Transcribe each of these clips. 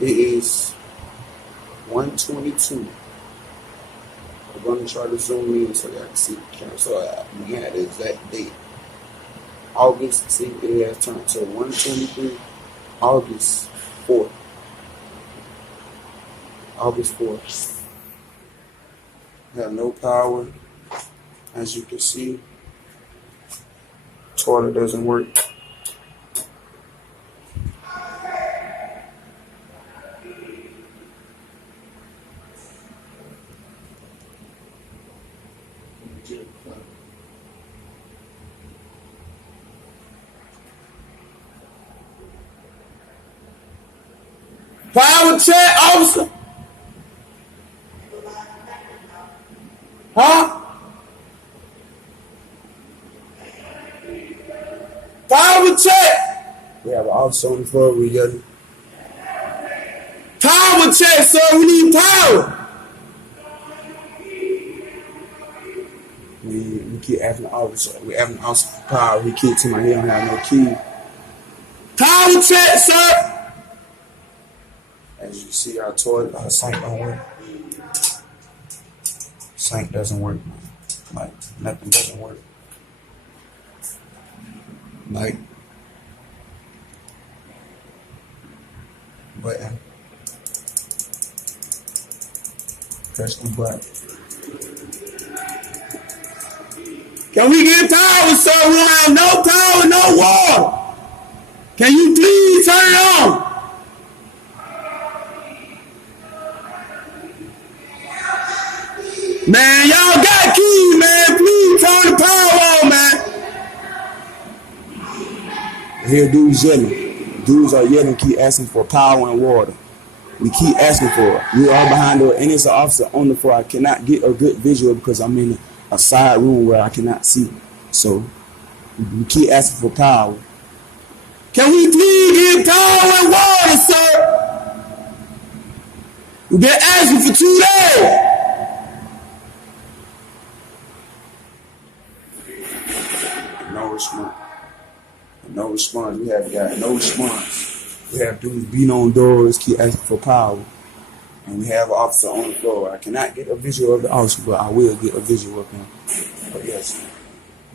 It is 1:22. I'm going to try to zoom in so y'all can see the camera. So we had the exact date. August, see, it has turned to 1:23, August 4th. August 4th. Have no power. As you can see, toilet doesn't work. Power check, officer. Huh? Power check. We have an officer on the floor. We got it. Power check, sir. We need power. We keep asking the officer. We asking the officer for power. He keeps telling me he don't have no key. Power check, sir. As you see, our toilet, our sink don't work. Sink doesn't work. Like, nothing doesn't work. Like, button. Press the button. Can we get power, sir? We don't have no power, no water. Can you please turn it on? Man, y'all got keys, man. Please turn the power on, man. Here dudes yelling. Dudes are yelling, keep asking for power and water. We keep asking for it. We are behind the door, and it's an officer on the floor. I cannot get a good visual because I'm in a side room where I cannot see. So we keep asking for power. Can we please get power and water, sir? We've been asking for 2 days. No response. No response. We have got no response. We have dudes beating on doors, keep asking for power. And we have an officer on the floor. I cannot get a visual of the officer, but I will get a visual of him. But yes,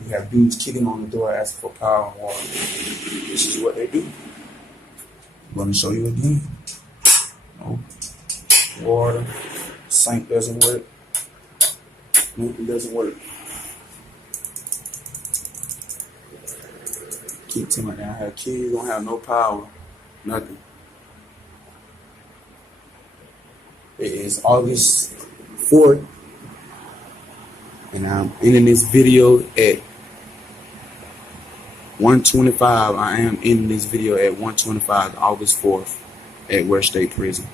we have dudes kicking on the door asking for power and water. This is what they do. I'm going to show you again. No water. Sink doesn't work. Nothing doesn't work. Keep telling me I have kids, don't have no power, nothing. It is August 4th, and I'm ending this video at 1:25. I am ending this video at 1:25, August 4th, at Ware State Prison.